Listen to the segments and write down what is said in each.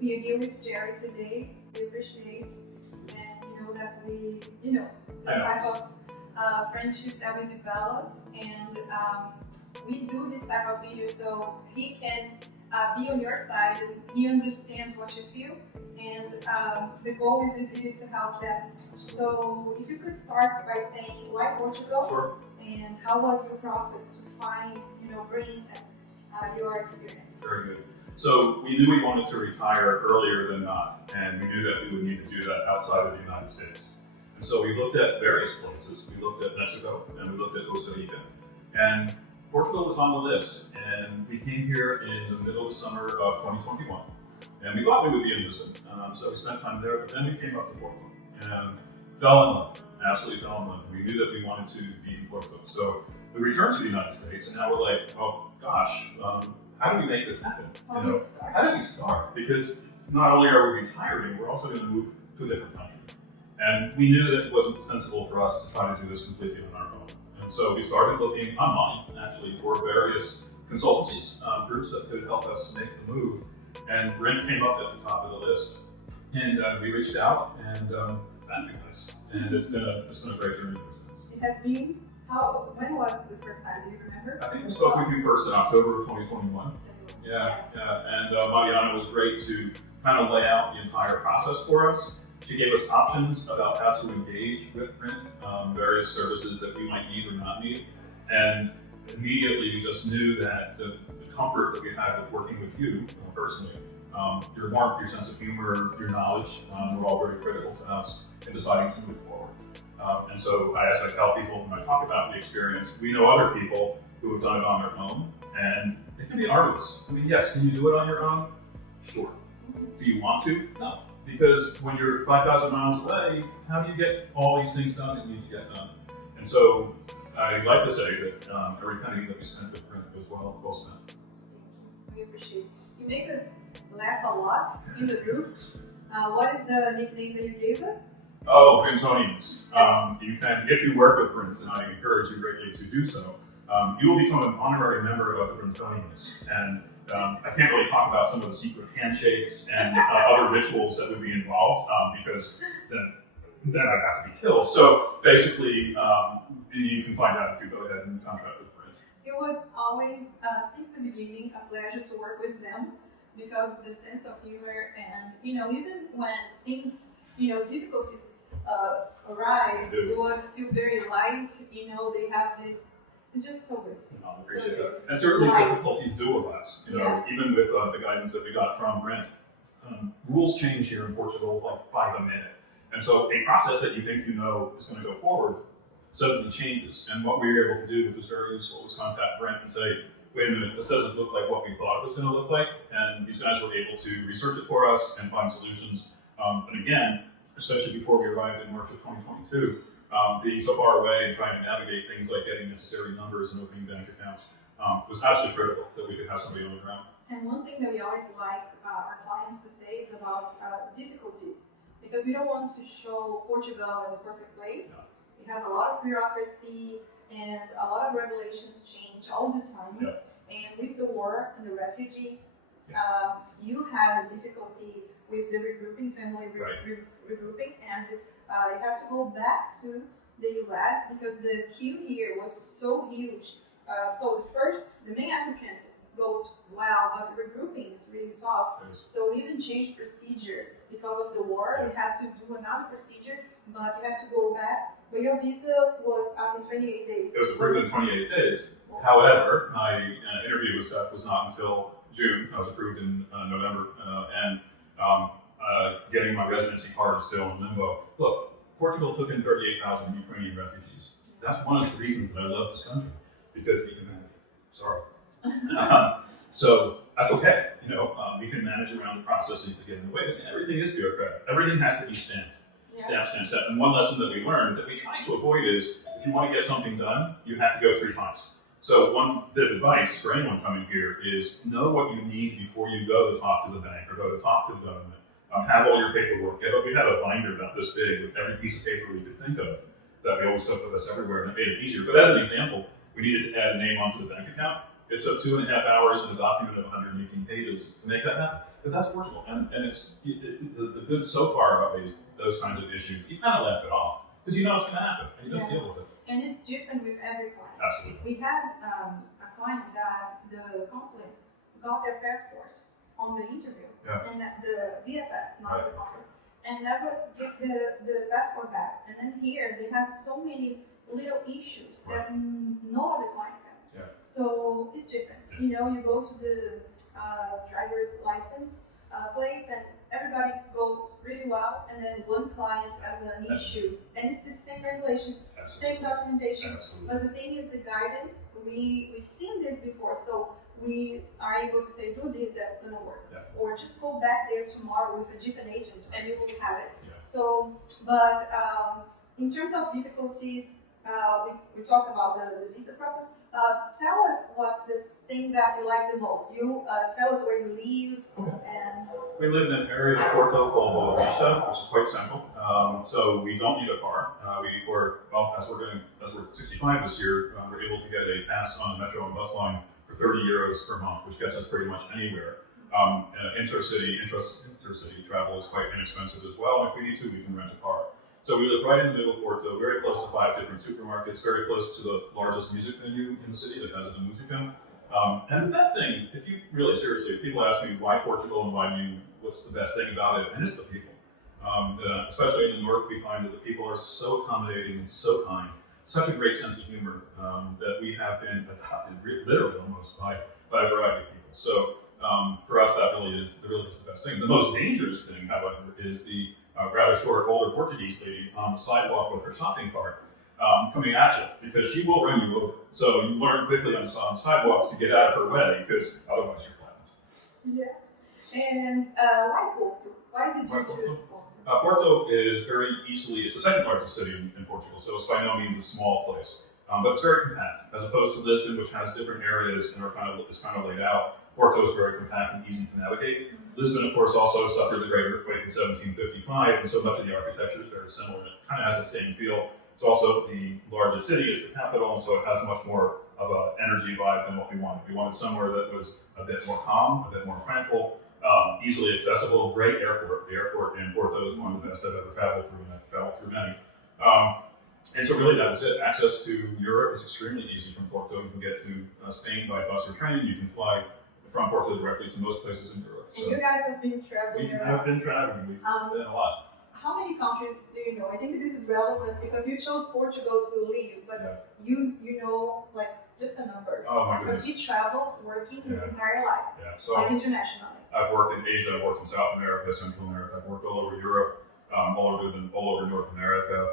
we are here with Jerry today. We appreciate, and you know that the type of friendship that we developed, and we do this type of video so he can be on your side. He understands what you feel, and the goal with this video is to help them. So if you could start by saying why Portugal, Sure. and how was your process to find, Briton, your experience? Very good. So we knew we wanted to retire earlier than not, and we knew that we would need to do that outside of the United States. And so we looked at various places. We looked at Mexico, and we looked at Costa Rica. And Portugal was on the list, and we came here in the middle of the summer of 2021. And we thought we would be in Lisbon, so we spent time there, but then we came up to Porto and fell in love, absolutely fell in love. We knew that we wanted to be in Porto. So we returned to the United States, and now we're like, oh gosh, how do we make this happen? How do we start? Because not only are we retiring, we're also going to move to a different country. And we knew that it wasn't sensible for us to try to do this completely on our own. And so we started looking online, actually, for various consultancies, groups that could help us make the move. And Brent came up at the top of the list. And we reached out and found you guys. And it's been a great journey ever since. It has been, when was the first time? Do you remember? I think we spoke with you first in October of 2021. Yeah. And Mariana was great to kind of lay out the entire process for us. She gave us options about how to engage with Brent, various services that we might need or not need. And immediately we just knew that the comfort that we had with working with you personally, your warmth, your sense of humor, your knowledge, were all very critical to us in deciding to move forward. And so as I tell people when I talk about the experience, we know other people who have done it on their own, and it can be arduous. I mean, yes, can you do it on your own? Sure. Do you want to? No. Because when you're 5,000 miles away, how do you get all these things done that you need to get done? And so I'd like to say that every penny that we spent with Brent was well spent. Thank you. We appreciate it. You make us laugh a lot in the groups. What is the nickname that you gave us? Oh, Britonians. You can, if you work with Brent, and I encourage you greatly to do so, you will become an honorary member of the Britonians. And I can't really talk about some of the secret handshakes and other rituals that would be involved because then I'd have to be killed. So basically, you can find out if you go ahead and contract with Brent. It was always, since the beginning, a pleasure to work with them because the sense of humor and, even when things, difficulties arise, it was still very light. They have this. It's just so good. I appreciate that. And certainly difficulties do arise, even with the guidance that we got from Brent. Rules change here in Portugal like by the minute. And so a process that you think is going to go forward suddenly changes. And what we were able to do, which was very useful, was contact Brent and say, wait a minute, this doesn't look like what we thought it was going to look like. And these guys were able to research it for us and find solutions. And again, especially before we arrived in March of 2022, being so far away and trying to navigate things like getting necessary numbers and opening bank accounts was absolutely critical that we could have somebody on the ground. And one thing that we always like our clients to say is about difficulties, because we don't want to show Portugal as a perfect place. Yeah. It has a lot of bureaucracy and a lot of regulations change all the time. Yeah. And with the war and the refugees, you had a difficulty with the regrouping, family regrouping, and you had to go back to the US because the queue here was so huge. So the main applicant goes well, but the regrouping is really tough. So we even changed procedure because of the war. We had to do another procedure, but you had to go back. But your visa was up in 28 days. It was approved in 28 days. However, my interview with Seth was not until June. I was approved in November, and getting my residency card is still in limbo. Look, Portugal took in 38,000 Ukrainian refugees. That's one of the reasons that I love this country, because the humanity. Sorry. So that's okay. We can manage around the processes that get in the way. Everything is bureaucratic. Everything has to be stamped. Stamp. And one lesson that we learned that we try to avoid is, if you want to get something done, you have to go 3 times. So one bit of advice for anyone coming here is know what you need before you go to talk to the bank or go to talk to the government. Have all your paperwork. We had a binder about this big with every piece of paper we could think of that we always took with us everywhere, and it made it easier. But as an example, we needed to add a name onto the bank account, It took 2.5 hours and a document of 118 pages to make that happen. But that's Portugal, and the good so far outweighs those kinds of issues. You kind of laugh it off because you know it's going to happen, and you just deal with it. And it's different with every client. Absolutely. We had a client that the consulate got their passport on the interview, and the VFS, not the consulate, and never get the passport back. And then here they had so many little issues that no other client has. Yeah. So it's different. You know, you go to the driver's license place and everybody goes really well, and then one client has an issue, and it's the same regulation, same documentation. But the thing is, the guidance, we've seen this before, so we are able to say, do this, that's going to work. Or just go back there tomorrow with a different agent and you will have it. So, but in terms of difficulties, we talked about the visa process. Tell us what's the thing that you like the most. You tell us where you live. And we live in an area of Porto called Boa Vista, which is quite central. So we don't need a car. As we're 65 this year, we're able to get a pass on the metro and bus line for 30 euros per month, which gets us pretty much anywhere. Intercity travel is quite inexpensive as well. And if we need to, we can rent a car. So we live right in the middle of Porto, very close to 5 different supermarkets, very close to the largest music venue in the city that has a Musica. And the best thing, if people ask me why Portugal and what's the best thing about it, and it's the people. Especially in the north, we find that the people are so accommodating and so kind, such a great sense of humor that we have been adopted literally almost by a variety of people. So for us, that really is the best thing. The most dangerous thing, however, is the rather short, older Portuguese lady on the sidewalk with her shopping cart coming at you, because she will run you over. So you learn quickly on sidewalks to get out of her way, because otherwise you're flattened. Yeah. And why Porto? Why did you choose Porto? Porto is it's the second largest city in Portugal, so it's by no means a small place. But it's very compact, as opposed to Lisbon, which has different areas and is kind of laid out. Porto is very compact and easy to navigate. Lisbon, of course, also suffered the Great Earthquake in 1755, and so much of the architecture is very similar. It kind of has the same feel. It's also the largest city, it's the capital, and so it has much more of an energy vibe than what we wanted. We wanted somewhere that was a bit more calm, a bit more tranquil, easily accessible, great airport. The airport in Porto is one of the best I've ever traveled through, and I've traveled through many. And so really that was it. Access to Europe is extremely easy from Porto. You can get to Spain by bus or train. You can fly from Porto directly to most places in Europe. So and you guys have been traveling We have been traveling. We've been a lot. How many countries do you know? I think this is relevant because you chose Portugal to live, but you know, like, just a number. Oh my goodness. Because he traveled working his entire life, so like internationally. I've worked in Asia, I've worked in South America, Central America, I've worked all over Europe, all over North America.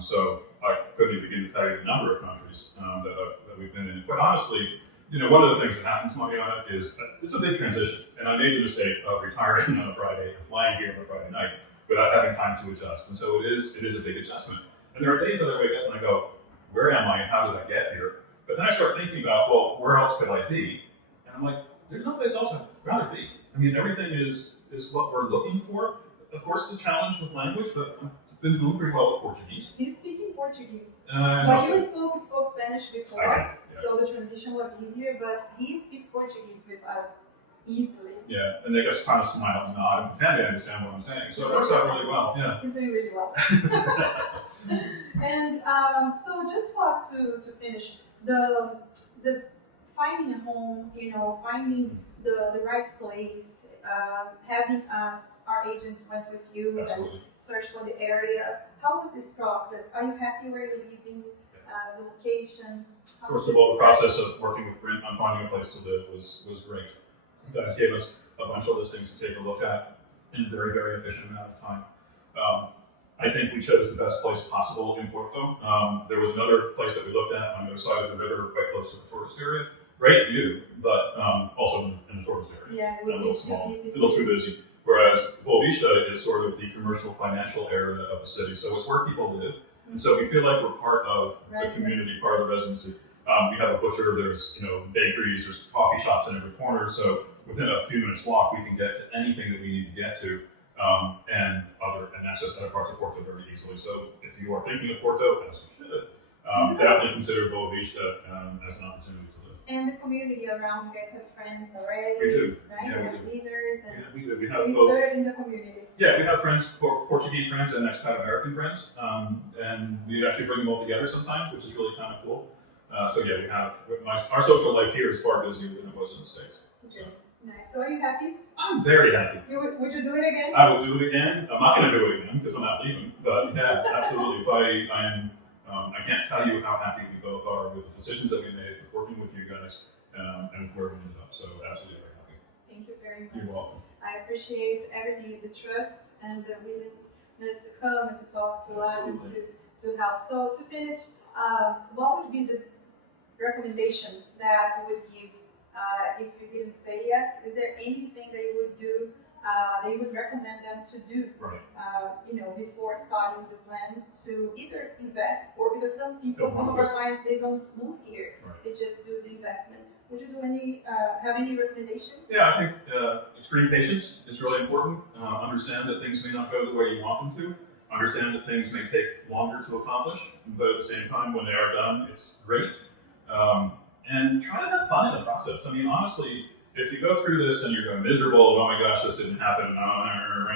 So I couldn't even begin to tell you the number of countries that we've been in. But honestly, one of the things that happens, Mariana, is that it's a big transition. And I made the mistake of retiring on a Friday and flying here on a Friday night without having time to adjust. And so it is a big adjustment. And there are days that I wake up and I go, where am I and how did I get here? But then I start thinking about, well, where else could I be? And I'm like, there's no place else I'd rather be. I mean, everything is what we're looking for. Of course, the challenge with language, but I've been doing pretty well with Portuguese. He's speaking Portuguese. But you spoke Spanish before, I did, so the transition was easier, but he speaks Portuguese with us easily. Yeah, and they just kind of smile and nod and pretend they understand what I'm saying. So it works out really well. Yeah. He's doing really well. And so just for us to finish, the finding a home, finding the right place, having us, our agents went with you and searched for the area. How was this process? Are you happy where you're living? The location? First of all, the process of working with Briton on finding a place to live was great. You guys gave us a bunch of listings to take a look at in a very, very efficient amount of time. I think we chose the best place possible in Porto. There was another place that we looked at on the other side of the river, quite close to the tourist area. Great view, but also in the tourist area. Yeah, it would be a little too busy. Whereas Boa Vista is sort of the commercial, financial area of the city. So it's where people live. And so we feel like we're part of the community, part of the residency. We have a butcher, there's bakeries, there's coffee shops in every corner. So within a few minutes walk, we can get to anything that we need to get to, and access other parts of Porto very easily. So if you are thinking of Porto, as you should, definitely consider Boa Vista as an opportunity to live. And the community around. You guys have friends already, We do. right? Yeah, You we have do. dinners and Yeah, we do. We have we both. serve in the community. Yeah, we have friends, Portuguese friends and expat American friends, and we actually bring them all together sometimes, which is really kind of cool. So yeah, we have our social life here is far busier than it was in the States. Okay. Nice. So are you happy? I'm very happy. Would you do it again? I will do it again. I'm not going to do it again because I'm not leaving. But yeah, absolutely. I can't tell you how happy we both are with the decisions that we made, working with you guys, and where we ended up. So absolutely very happy. Thank you very much. You're welcome. I appreciate everything, the trust and the willingness to come and to talk to us and to help. So to finish, what would be the recommendation that you would give if you didn't say yet? Is there anything that you would do, that you would recommend them to do, Right. Before starting the plan to either invest or because some people, some of our clients, they don't move here, Right. they just do the investment. Would you do have any recommendation? Yeah, I think extreme patience is really important. Understand that things may not go the way you want them to. Understand that things may take longer to accomplish, but at the same time, when they are done, it's great. And try to have fun in the process. I mean, honestly, if you go through this and you're going miserable, oh my gosh, this didn't happen,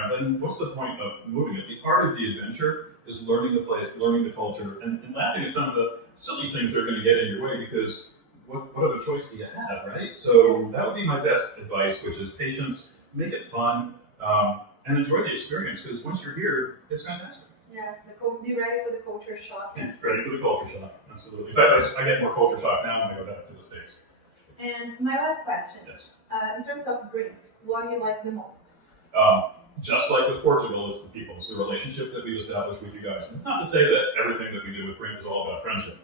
then what's the point of moving it? The part of the adventure is learning the place, learning the culture, and laughing at some of the silly things that are going to get in your way because what other choice do you have, right? So that would be my best advice, which is patience, make it fun, and enjoy the experience because once you're here, it's fantastic. Yeah, be ready for the culture shock. Be ready for the culture shock, absolutely. In fact, I get more culture shock now when I go back to the States. And my last question, Yes. In terms of Brint, what do you like the most? Just like with Portugal, it's the people, it's the relationship that we've established with you guys. And it's not to say that everything that we do with Brint is all about friendship.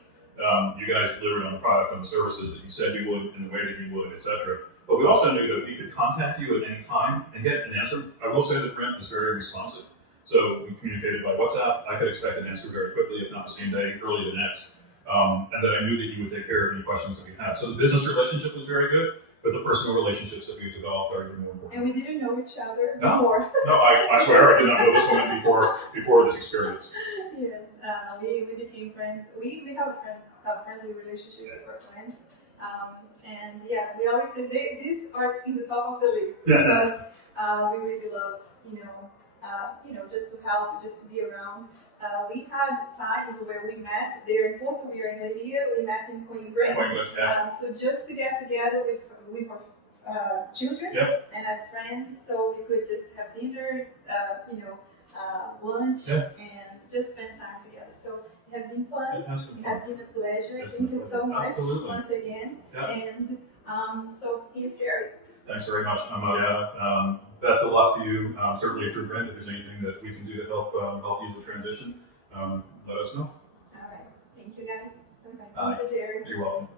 You guys delivered on the product, on the services that you said you would, in the way that you would, etc. But we also knew that we could contact you at any time and get an answer. I will say that Brint was very responsive. So we communicated by WhatsApp. I could expect an answer very quickly, if not the same day, early the next. And that I knew that you would take care of any questions that we had. So the business relationship was very good, but the personal relationships that we've developed are even more important. And we didn't know each other No. before. No, I swear I did not know this woman before this experience. Yes, we became friends. We have a friendly relationship with our friends. And yes, we always say these are in the top of the list because we really love, just to help, just to be around. We had times where we met there in Porto, we are in Leiria, we met in Coimbra. So just to get together with our children and as friends, so we could just have dinner, lunch, and just spend time together. So it has been fun. It has been a pleasure. Thank you so much once again. And so here's Jerry. Thanks very much, Amalia. Best of luck to you, certainly through Brent. If there's anything that we can do to help ease the transition, let us know. All right. Thank you, guys. Bye-bye. Thank you, Jerry. You're welcome.